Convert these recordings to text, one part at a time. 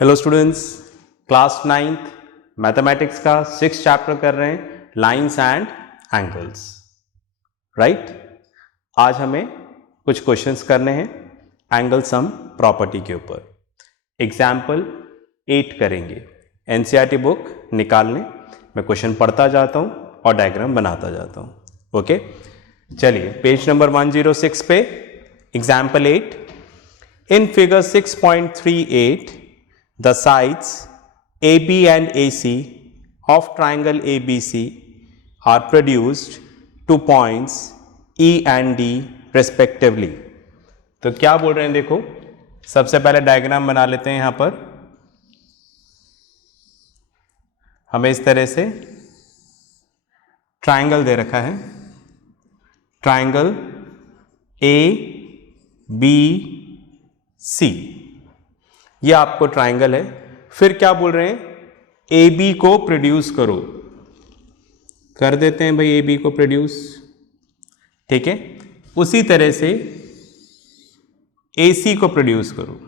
Hello students, class 9th mathematics का 6th chapter कर रहे हैं, लाइंस एंड एंगल्स। राइट, आज हमें कुछ क्वेश्चंस करने हैं एंगल सम प्रॉपर्टी के ऊपर। एग्जाम्पल 8 करेंगे। एनसीईआरटी बुक निकाल लें, मैं क्वेश्चन पढ़ता जाता हूं और डायग्राम बनाता जाता हूं। ओके, चलिए पेज नंबर 106 पे example 8। In figure 6.38 the sides AB and AC of triangle ABC are produced to points E and D respectively। तो क्या बोल रहे हैं, देखो सबसे पहले डायग्राम बना लेते हैं। यहां पर हमें इस तरह से ट्रायंगल दे रखा है, ट्रायंगल ABC, ये आपको ट्रायंगल है। फिर क्या बोल रहे हैं, ए बी को प्रोड्यूस करो। कर देते हैं भाई ए बी को प्रोड्यूस, ठीक है। उसी तरह से ए सी को प्रोड्यूस करो।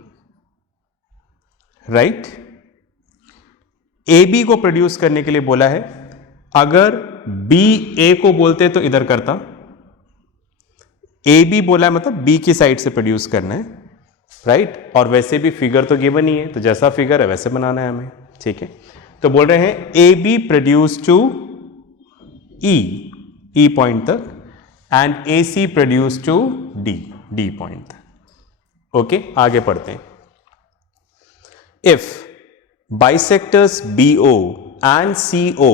राइट, ए बी को प्रोड्यूस करने के लिए बोला है। अगर बी ए को बोलते तो इधर करता, ए बी बोला है मतलब बी की साइड से प्रोड्यूस करना है। राइट, और वैसे भी फिगर तो गिवन ही है, तो जैसा फिगर है वैसे बनाना है हमें, ठीक है। तो बोल रहे हैं A B produce to E point तक and A C produce to D point तक। ओके, आगे पढ़ते हैं। If bisectors B O and C O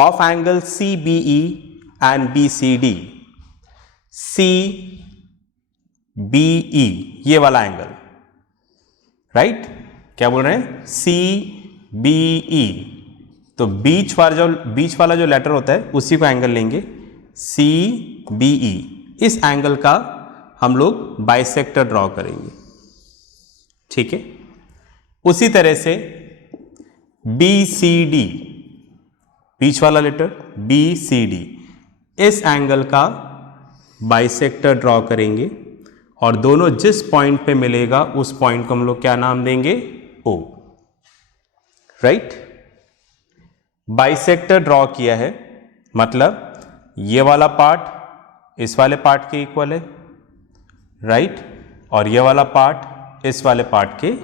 of angle C B E and B C D, C B E ये वाला angle, right क्या बोल रहे हैं, सी बी ई। तो बीच वाला जो लेटर होता है उसी को एंगल लेंगे, सी बी ई। इस एंगल का हम लोग बाइसेक्टर ड्रॉ करेंगे, ठीक है। उसी तरह से बी सी डी, बीच वाला लेटर बी सी डी, इस एंगल का बाइसेक्टर ड्रॉ करेंगे और दोनों जिस पॉइंट पे मिलेगा उस पॉइंट को हम लोग क्या नाम देंगे, ओ। राइट, बाइसेक्टर ड्रॉ किया है मतलब ये वाला पार्ट इस वाले पार्ट के इक्वल है, राइट, और ये वाला पार्ट इस वाले पार्ट के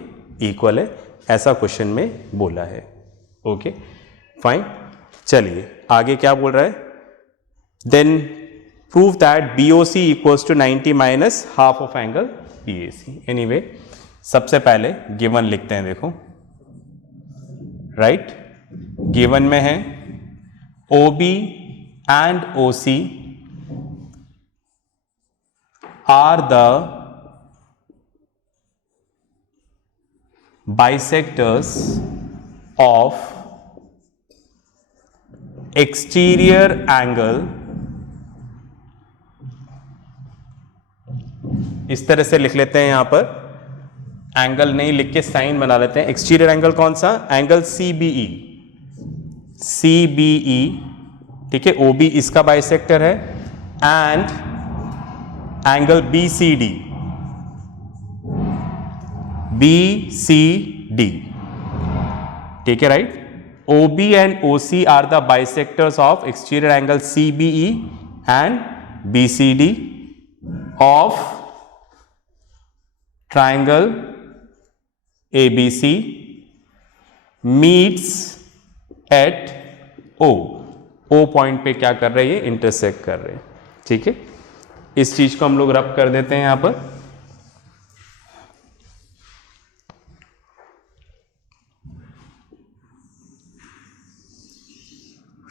इक्वल है, ऐसा क्वेश्चन में बोला है। ओके फाइन, चलिए आगे क्या बोल रहा है। Then prove that BOC equals to 90 minus half of angle BAC। Anyway, सबसे पहले गिवन लिखते हैं। देखो राइट, गिवन में है OB and OC are the bisectors of exterior angle। इस तरह से लिख लेते हैं, यहां पर एंगल नहीं लिख के साइन बना लेते हैं। एक्सटीरियर एंगल कौन सा, एंगल CBE, CBE, ठीक है। OB इसका बाइसेक्टर है एंड एंगल BCD, BCD, ठीक है। Right, OB and OC are the bisectors of exterior angle CBE and BCD of triangle ABC meets at O। O point पे क्या कर रहे हैं, ये इंटरसेक्ट कर रहे हैं, ठीक है। इस चीज को हम लोग रब कर देते हैं यहां पर।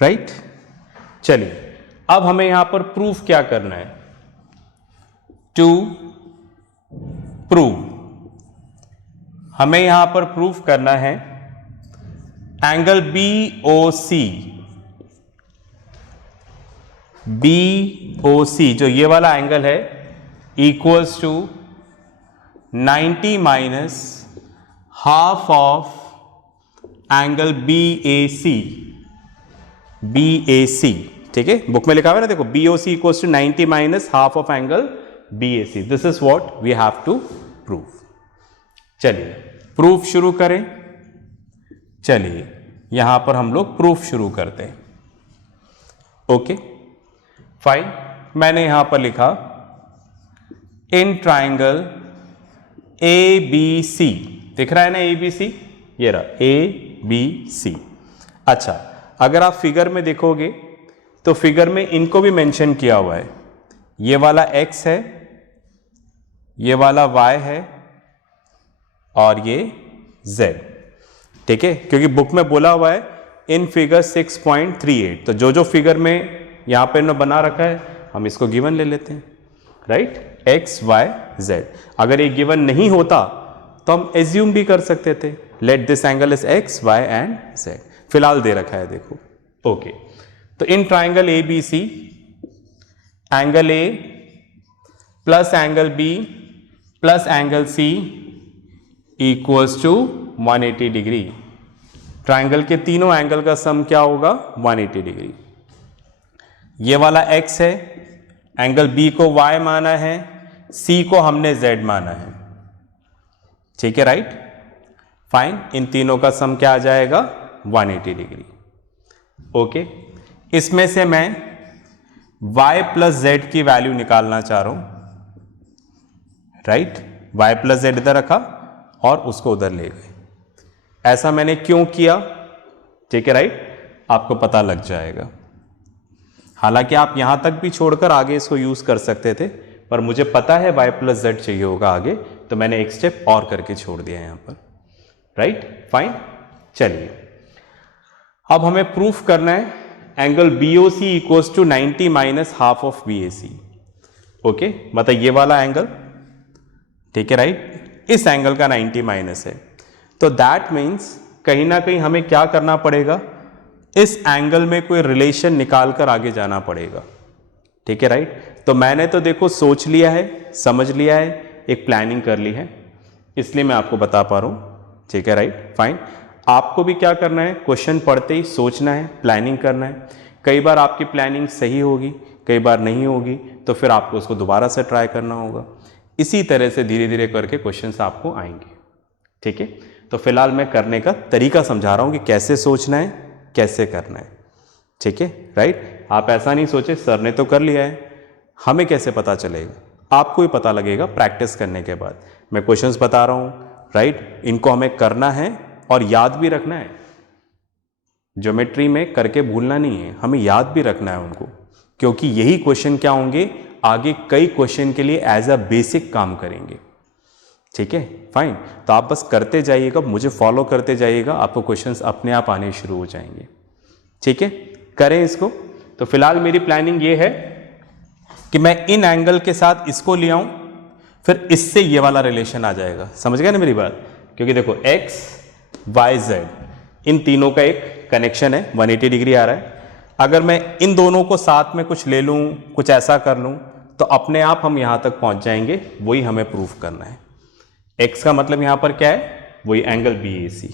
राइट, चलिए अब हमें यहां पर प्रूफ क्या करना है, टू प्रूव। हमें यहां पर प्रूफ करना है एंगल BOC, BOC जो ये वाला एंगल है equals to 90 minus half of angle BAC, BAC, ठीक है। बुक में लिखा हुआ है ना, देखो BOC equals to 90 minus half of angle BAC। This is what we have to prove. चलिए प्रूफ शुरू करें। चलिए यहां पर हम लोग प्रूफ शुरू करते हैं। ओके फाइन, मैंने यहां पर लिखा इन ट्राइंगल ए बी सी, दिख रहा है ना ए बी सी, ये रहा ए बी सी। अच्छा, अगर आप फिगर में देखोगे तो फिगर में इनको भी मेंशन किया हुआ है, ये वाला x है, ये वाला y है और ये z, ठीक है, क्योंकि बुक में बोला हुआ है इन फिगर 6.38, तो जो जो फिगर में यहां पे इन्होंने बना रखा है हम इसको गिवन ले लेते हैं, राइट, x y z। अगर ये गिवन नहीं होता तो हम एज्यूम भी कर सकते थे, let this angle is x y and z, फिलहाल दे रखा है देखो। ओके, तो in triangle A B C angle A plus angle B plus angle C equals to 180 degree. Triangle के तीनों एंगल का सम क्या होगा, 180 डिग्री। ये वाला x है, एंगल b को y माना है, c को हमने z माना है, ठीक है, राइट, फाइन। इन तीनों का सम क्या आ जाएगा, 180 डिग्री। ओके, इसमें से मैं y प्लस z की वैल्यू निकालना चाह रहा हूं, राइट, y प्लस z इधर रखा और उसको उधर ले गए। ऐसा मैंने क्यों किया, ठीक है, राइट, आपको पता लग जाएगा। हालांकि आप यहां तक भी छोड़कर आगे इसको यूज कर सकते थे, पर मुझे पता है y प्लस z चाहिए होगा आगे, तो मैंने एक स्टेप और करके छोड़ दिया यहां पर, राइट, फाइन। चलिए अब हमें प्रूफ करना है angle BOC equals to 90 minus half of BAC। Okay, मतलब ये वाला एंगल, ठीक है, राइट, इस एंगल का 90 माइनस है, तो दैट मीन्स कहीं ना कहीं हमें क्या करना पड़ेगा, इस एंगल में कोई रिलेशन निकाल कर आगे जाना पड़ेगा, ठीक है, राइट। तो मैंने तो देखो सोच लिया है, समझ लिया है, एक प्लानिंग कर ली है, इसलिए मैं आपको बता पा रहा हूं, ठीक है, राइट, फाइन। आपको भी क्या करना है, क्वेश्चन पढ़ते ही सोचना है, प्लानिंग करना है। कई बार आपकी प्लानिंग सही होगी, कई बार नहीं होगी, तो फिर आपको उसको दोबारा से ट्राई करना होगा। इसी तरह से धीरे धीरे करके क्वेश्चंस आपको आएंगे, ठीक है। तो फिलहाल मैं करने का तरीका समझा रहा हूं कि कैसे सोचना है, कैसे करना है, ठीक है, राइट। आप ऐसा नहीं सोचे सर ने तो कर लिया है, हमें कैसे पता चलेगा, आपको ही पता लगेगा प्रैक्टिस करने के बाद। मैं क्वेश्चंस बता रहा हूं, राइट, इनको हमें करना है और याद भी रखना है। ज्योमेट्री में करके भूलना नहीं है, हमें याद भी रखना है उनको, क्योंकि यही क्वेश्चन क्या होंगे आगे कई क्वेश्चन के लिए एज अ बेसिक काम करेंगे, ठीक है, फाइन। तो आप बस करते जाइएगा, मुझे फॉलो करते जाइएगा, आपको क्वेश्चंस अपने आप आने शुरू हो जाएंगे, ठीक है। करें इसको। तो फिलहाल मेरी प्लानिंग ये है कि मैं इन एंगल के साथ इसको ले आऊं, फिर इससे ये वाला रिलेशन आ जाएगा, समझ गए ना मेरी बात। क्योंकि देखो x y z इन तीनों का एक कनेक्शन है, 180 डिग्री आ रहा है। अगर मैं इन दोनों को साथ में कुछ ले लूं, कुछ ऐसा कर लूं, तो अपने आप हम यहां तक पहुंच जाएंगे। वही हमें प्रूफ करना है। x का मतलब यहां पर क्या है, वही एंगल BAC।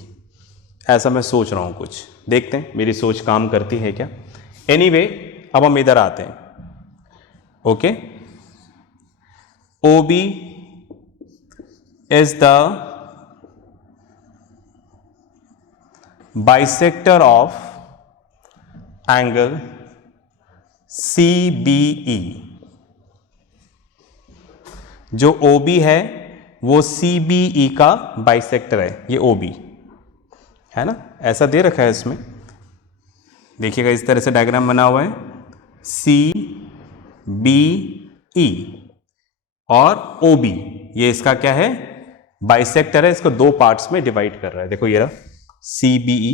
ऐसा मैं सोच रहा हूं, कुछ देखते हैं मेरी सोच काम करती है क्या। एनीवे, अब हम इधर आते हैं। Okay, OB is the bisector of angle CBE। जो OB है वो CBE का बाइसेक्टर है, ये OB है ना, ऐसा दे रखा है इसमें, देखिएगा इस तरह से डायग्राम बना हुआ है, CBE और OB, ये इसका क्या है, बाइसेक्टर है। इसको दो पार्ट्स में डिवाइड कर रहा है, देखो ये रहा CBE,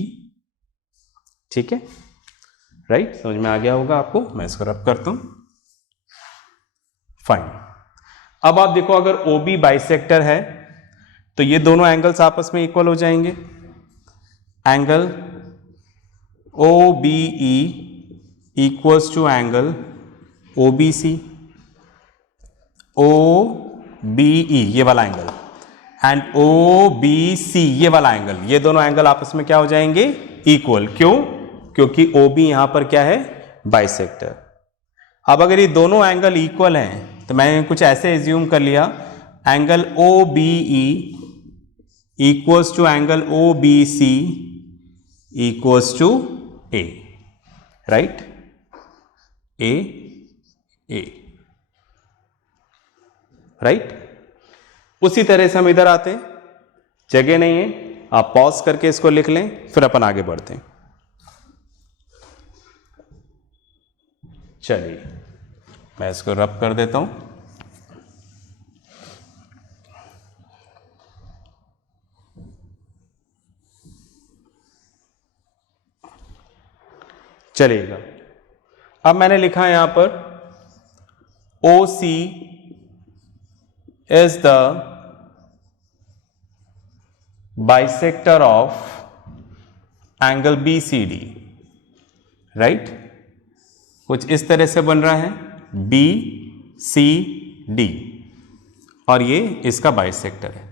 ठीक है, राइट, समझ में आ गया होगा आपको। मैं इसको रब करता हूं, फाइन। अब आप देखो, अगर OB बाइसेक्टर है तो ये दोनों एंगल्स आपस में इक्वल हो जाएंगे। Angle OBE equals to angle OBC, OBE ये वाला एंगल एंड OBC ये वाला एंगल, ये दोनों एंगल आपस में क्या हो जाएंगे, इक्वल। क्यों? क्योंकि OB यहां पर क्या है, बाइसेक्टर। अब अगर ये दोनों एंगल इक्वल हैं तो मैंने कुछ ऐसे एज्यूम कर लिया, angle OBE equals to angle OBC equals to a, right, a right. उसी तरह से हम इधर आते हैं, जगह नहीं है, आप पॉज करके इसको लिख लें, फिर अपन आगे बढ़ते हैं। चलिए मैं इसको रब कर देता हूं। चलिएगा, अब मैंने लिखा है यहां पर OC is the bisector of angle BCD, right. कुछ इस तरह से बन रहा है BCD और ये इसका बाइसेक्टर है,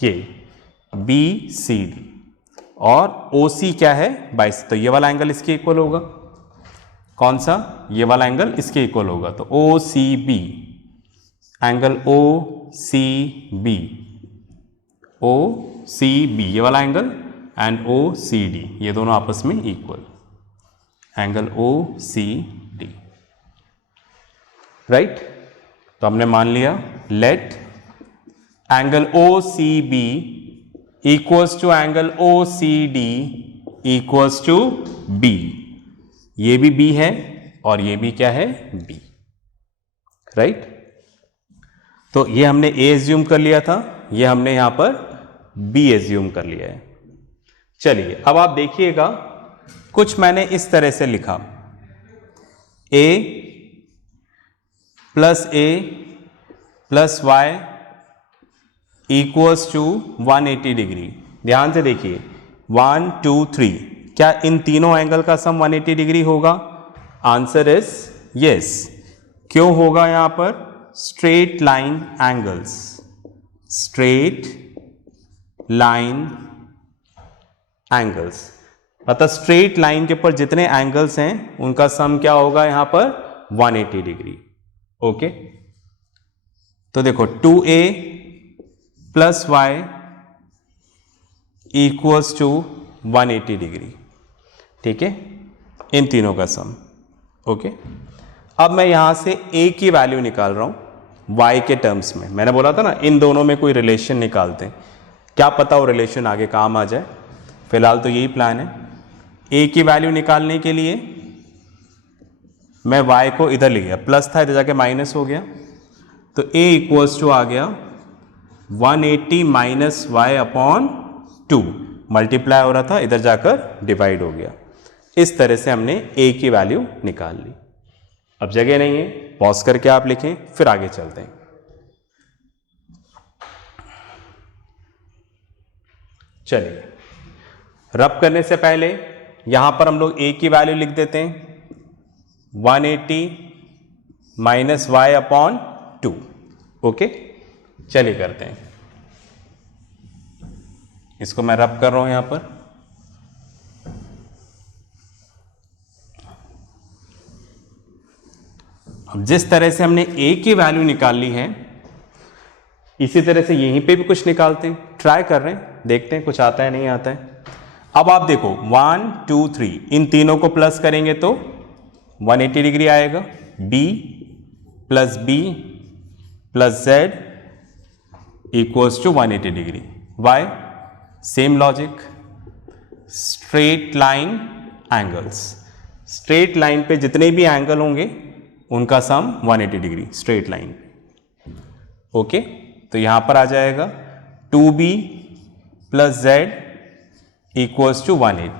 ये BCD और OC क्या है, बाइस, तो ये वाला एंगल इसके इक्वल होगा। कौन सा, ये वाला एंगल इसके इक्वल होगा, तो OCB, एंगल OCB, OCB ये वाला एंगल एंड OCD ये दोनों आपस में इक्वल, एंगल OCD, राइट। तो हमने मान लिया let angle OCB equals to angle OCD equals to B, ये भी B है और ये भी क्या है, B, राइट। तो ये हमने A एज्यूम कर लिया था, ये हमने यहां पर B एज्यूम कर लिया है। चलिए अब आप देखिएगा, कुछ मैंने इस तरह से लिखा, A plus Y equals to 180 degree. ध्यान से देखिए 1 2 3, क्या इन तीनों एंगल का सम 180 डिग्री होगा? Answer is yes. क्यों होगा? यहां पर straight line angles, straight line angles, अतः स्ट्रेट लाइन के ऊपर जितने एंगल्स हैं उनका सम क्या होगा यहां पर 180 डिग्री। ओके, तो देखो 2a plus y equals to 180 degree, ठीक है, इन तीनों का सम। ओके, अब मैं यहां से a की वैल्यू निकाल रहा हूं y के टर्म्स में। मैंने बोला था ना इन दोनों में कोई रिलेशन निकालते हैं, क्या पता वो रिलेशन आगे काम आ जाए। फिलहाल तो यही प्लान है। a की वैल्यू निकालने के लिए मैं y को इधर ले गया, प्लस था इधर जाके माइनस हो गया, तो a इक्वल्स टू आ गया 180 माइनस वाई अपॉन 2, मल्टीप्लाई हो रहा था इधर जाकर डिवाइड हो गया। इस तरह से हमने a की वैल्यू निकाल ली। अब जगह नहीं है, पॉज करके आप लिखें, फिर आगे चलते हैं। चलिए, रब करने से पहले यहां पर हम लोग a की वैल्यू लिख देते हैं 180 माइनस वाई अपॉन 2। ओके, चलिए करते हैं, इसको मैं रब कर रहा हूं यहां पर। अब जिस तरह से हमने a की वैल्यू निकाल ली है, इसी तरह से यहीं पे भी कुछ निकालते हैं, ट्राई कर रहे हैं, देखते हैं कुछ आता है नहीं आता है। अब आप देखो 1 2 3 इन तीनों को प्लस करेंगे तो 180 डिग्री आएगा, b plus z equals to 180 degree. Why? Same logic, straight line angles, straight line पे जितने भी एंगल होंगे उनका sum 180 degree straight line. Okay, तो यहां पर आ जाएगा 2b plus z equals to 180।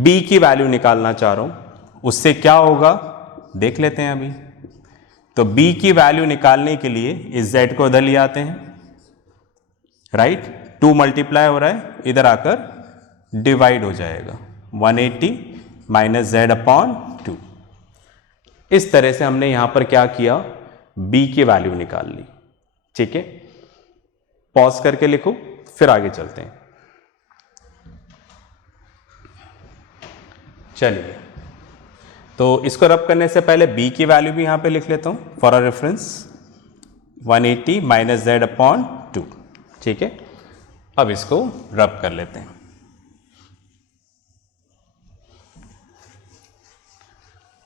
b की वैल्यू निकालना चाह रहा हूं, उससे क्या होगा देख लेते हैं अभी। तो b की वैल्यू निकालने के लिए इस z को इधर ले आते हैं, राइट, 2 मल्टीप्लाई हो रहा है, इधर आकर डिवाइड हो जाएगा 180 माइनस z अपॉन 2। इस तरह से हमने यहां पर क्या किया, b की वैल्यू निकाल ली। ठीक है, पॉज करके लिखो, फिर आगे चलते हैं। चलिए, तो इसको रब करने से पहले b की वैल्यू भी यहां पे लिख लेता हूं for a reference, 180 minus z upon 2। ठीक है, अब इसको रब कर लेते हैं।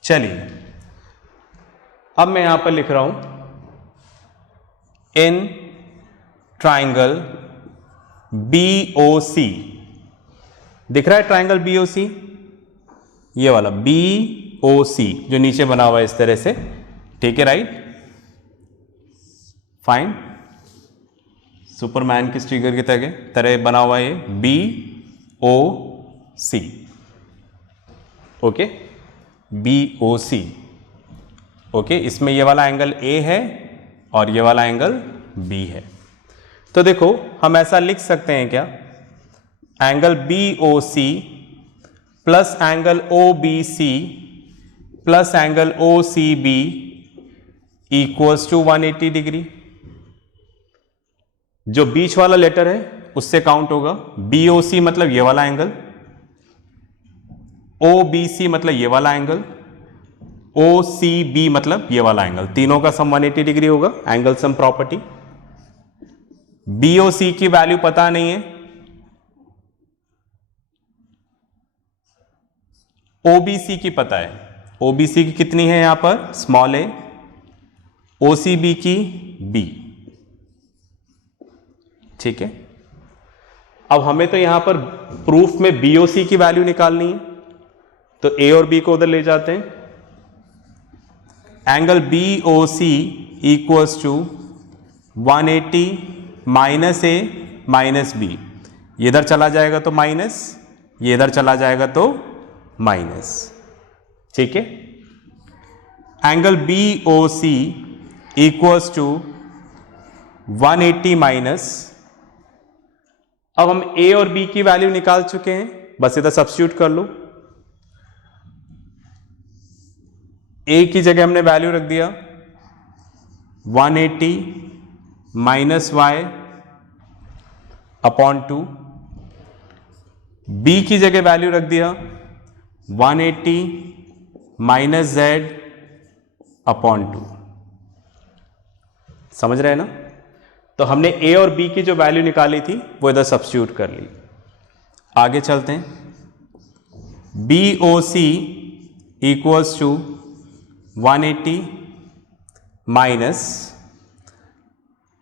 चलिए अब मैं यहां पर लिख रहा हूं इन ट्राइंगल BOC, दिख रहा है ट्राइंगल BOC, ये वाला BOC जो नीचे बना हुआ है इस तरह से, ठीक है, राइट, फाइन, सुपरमैन की स्टिकर की तरह बना हुआ है ये BOC, ओके, BOC, ओके, इसमें ये वाला एंगल A है और ये वाला एंगल B है। तो देखो हम ऐसा लिख सकते हैं क्या, angle BOC plus angle OBC plus angle OCB equals to 180 degree. जो बीच वाला लेटर है उससे काउंट होगा, BOC मतलब ये वाला एंगल, OBC मतलब ये वाला एंगल, OCB मतलब ये वाला एंगल, तीनों का सम 180 डिग्री होगा, एंगल सम प्रॉपर्टी। BOC की वैल्यू पता नहीं है, OBC की पता है, OBC की कितनी है यहां पर स्मॉल a, OCB की B, ठीक है। अब हमें तो यहां पर प्रूफ में BOC की वैल्यू निकालनी है, तो A और B को उधर ले जाते हैं, angle BOC equals to 180 minus A minus B, ये इधर चला जाएगा तो माइनस, ये इधर चला जाएगा तो माइनस, ठीक है। Angle BOC equals to 180 minus, अब हम A और B की वैल्यू निकाल चुके हैं, बस इधर सब्स्टिट्यूट कर लो। A की जगह हमने वैल्यू रख दिया 180 माइनस y अपॉन 2, B की जगह वैल्यू रख दिया 180 माइनस z अपॉन 2, समझ रहे हैं ना। तो हमने A और B की जो वैल्यू निकाली थी वो इधर सब्स्टिट्यूट कर ली। आगे चलते हैं, BOC इक्वल्स टू 180 माइनस,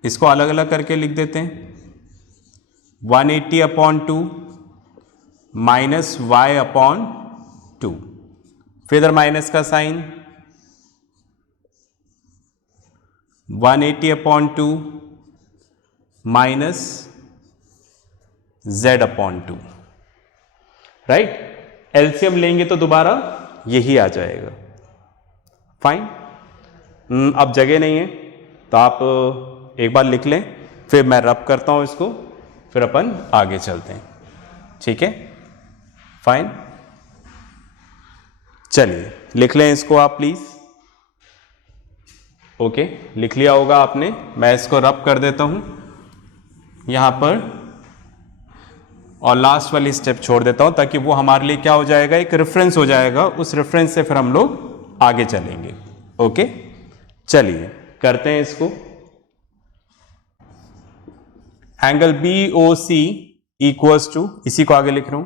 इसको अलग अलग करके लिख देते हैं, 180 अपॉन 2 माइनस y अपॉन 2, फिर इधर माइनस का sign, 180 upon 2 minus z upon 2, right. LCM लेंगे तो दोबारा यही आ जाएगा, फाइन। अब जगह नहीं है तो आप एक बार लिख लें, फिर मैं रब करता हूं इसको, फिर अपन आगे चलते हैं, ठीक है, फाइन। चलिए लिख लें इसको आप प्लीज, ओके, लिख लिया होगा आपने, मैं इसको रब कर देता हूं यहां पर और लास्ट वाली स्टेप छोड़ देता हूं ताकि वो हमारे लिए क्या हो जाएगा, एक रेफरेंस हो जाएगा, उस रेफरेंस से फिर हम लोग आगे चलेंगे, ओके। चलिए करते हैं इसको, एंगल BOC इक्वल्स टू, इसी को आगे लिख रहा हूं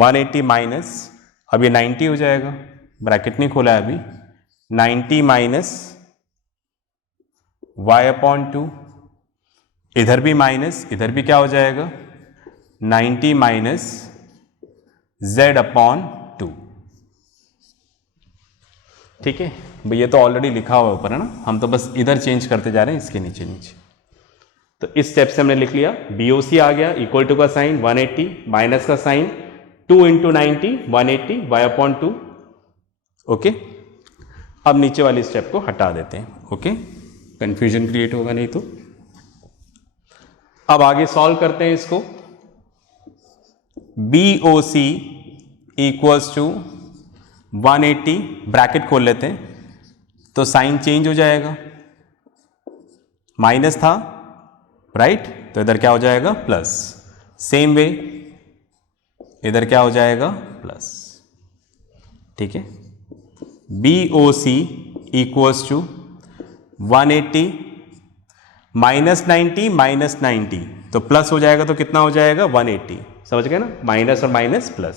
180 माइनस, अब ये 90 हो जाएगा, ब्रैकेट नहीं खोला है अभी, 90 माइनस y अपॉन 2, इधर भी माइनस, इधर भी क्या हो जाएगा 90 माइनस z अपॉन 2, ठीक है। ये तो ऑलरेडी लिखा हुआ ऊपर है ना, हम तो बस इधर चेंज करते जा रहे हैं इसके नीचे नीचे। तो इस स्टेप से हमने लिख लिया, BOC आ गया, इक्वल टू का साइन 180 माइनस का sign 2 into 90 180 y upon 2, okay. अब नीचे वाली स्टेप को हटा देते हैं, ओके, कंफ्यूजन क्रिएट होगा नहीं तो। अब आगे सॉल्व करते हैं इसको, BOC इक्वल्स टू 180, ब्रैकेट खोल लेते हैं तो साइन चेंज हो जाएगा, माइनस था राइट, तो इधर क्या हो जाएगा प्लस, सेम वे इधर क्या हो जाएगा प्लस, ठीक है। BOC इक्वल्स टू 180 माइनस 90 तो प्लस हो जाएगा तो कितना हो जाएगा 180, समझ गए ना, माइनस और minus plus,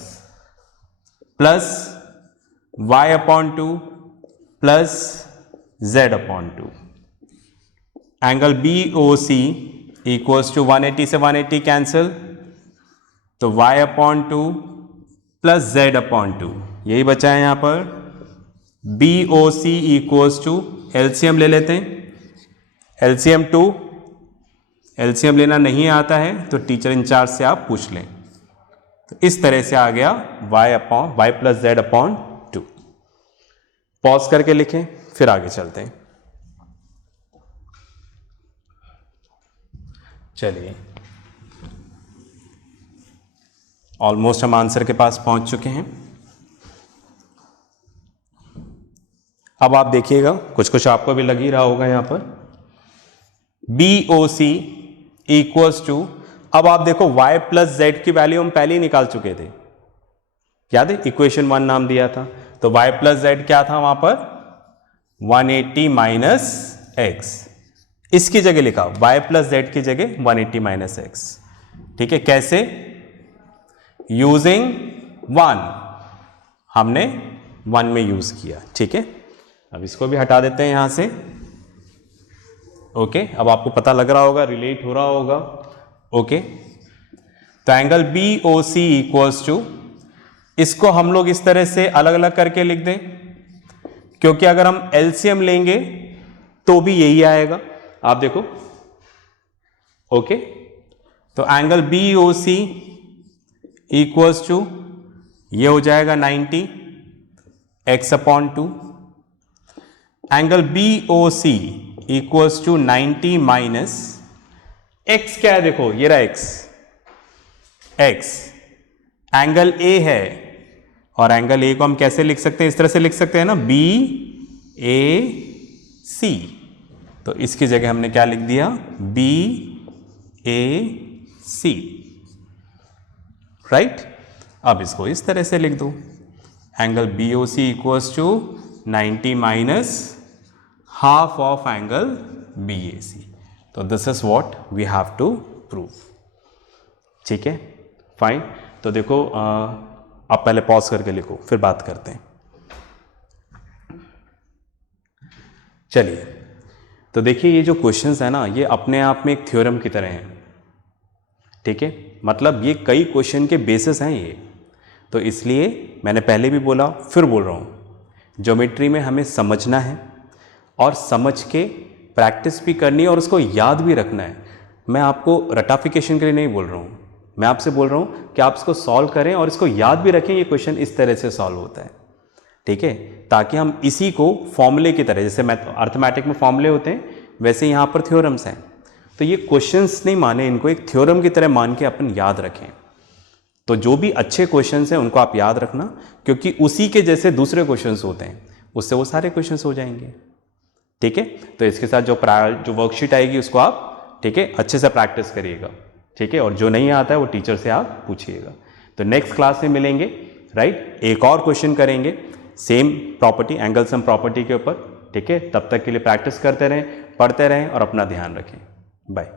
plus y upon 2 plus z upon 2, angle BOC equals to 180 से 180 कैंसिल, तो y upon 2 plus z upon 2, यही बचा है यहां पर। BOC इक्वल्स टू, एलसीएम ले लेते हैं, एलसीएम 2, एलसीएम लेना नहीं आता है तो टीचर इंचार्ज से आप पूछ लें। तो इस तरह से आ गया y plus z upon 2। Pause करके लिखें, फिर आगे चलते हैं। चलिए, ऑलमोस्ट हम आंसर के पास पहुंच चुके हैं। अब आप देखिएगा, कुछ कुछ आपको भी लग ही रहा होगा यहां पर। BOC इक्वल्स टू, अब आप देखो y प्लस z की वैल्यू हम पहले ही निकाल चुके थे, याद है, इक्वेशन 1 नाम दिया था। तो y प्लस z क्या था वहां पर, 180 माइनस एक्स, इसकी जगह लिखा y प्लस z की जगह 180 माइनस एक्स। ठीक है, कैसे, यूजिंग 1, हमने 1 में यूज किया। ठीक है, अब इसको भी हटा देते हैं यहां से। ओके, अब आपको पता लग रहा होगा, रिलेट हो रहा होगा। ओके, तो एंगल BOC इक्वल्स टू, इसको हम लोग इस तरह से अलग अलग करके लिख दें, क्योंकि अगर हम एलसीएम लेंगे तो भी यही आएगा, आप देखो। ओके, तो एंगल BOC इक्वल्स टू, ये हो जाएगा 90 x upon 2, angle BOC equals to 90 minus x, क्या है देखो, ये रहा x, एंगल A है, और एंगल A को हम कैसे लिख सकते हैं, इस तरह से लिख सकते हैं ना, BAC। तो इसकी जगह हमने क्या लिख दिया, BAC, राइट। अब इसको इस तरह से लिख दो, angle BOC equals to 90 minus half of angle BAC। तो this is what we have to prove. ठीक है, फाइन। तो देखो, आप पहले पॉज करके लिखो, फिर बात करते हैं। चलिए, तो देखिए, ये जो क्वेश्चंस है ना, ये अपने आप में एक थ्योरम की तरह हैं। ठीक है, मतलब ये कई क्वेश्चन के बेसिस हैं ये। तो इसलिए मैंने पहले भी बोला, फिर बोल रहा हूँ, ज्योमेट्री में हमें समझना है और समझ के प्रैक्टिस भी करनी है और उसको याद भी रखना है। मैं आपको रटाफिकेशन के लिए नहीं बोल रहा हूँ, मैं आपसे बोल रहा हूँ कि आप इसको सॉल्व करें और इसको याद भी रखें, ये क्वेश्चन इस तरह से सॉल्व होता है। ठीक है, ताकि हम इसी को फॉर्मूले की तरह, जैसे अर्थमेटिक में फॉर्मूले होते हैं, वैसे यहाँ पर थ्योरम्स हैं। तो ये क्वेश्चंस नहीं माने, इनको एक थ्योरम की तरह मान के अपन याद रखें। तो जो भी अच्छे क्वेश्चंस हैं उनको आप याद रखना, क्योंकि उसी के जैसे दूसरे क्वेश्चंस होते हैं, उससे वो सारे क्वेश्चंस हो जाएंगे। ठीक है, तो इसके साथ जो वर्कशीट आएगी उसको आप, ठीक है, अच्छे से प्रैक्टिस करिएगा। ठीक है, और जो नहीं आता है वो टीचर से आप पूछिएगा। तो नेक्स्ट क्लास में मिलेंगे, राइट, एक और क्वेश्चन करेंगे same property, angle sum property के ऊपर। ठीक है, तब तक के लिए प्रैक्टिस करते रहें, पढ़ते रहें और अपना ध्यान रखें। बाय।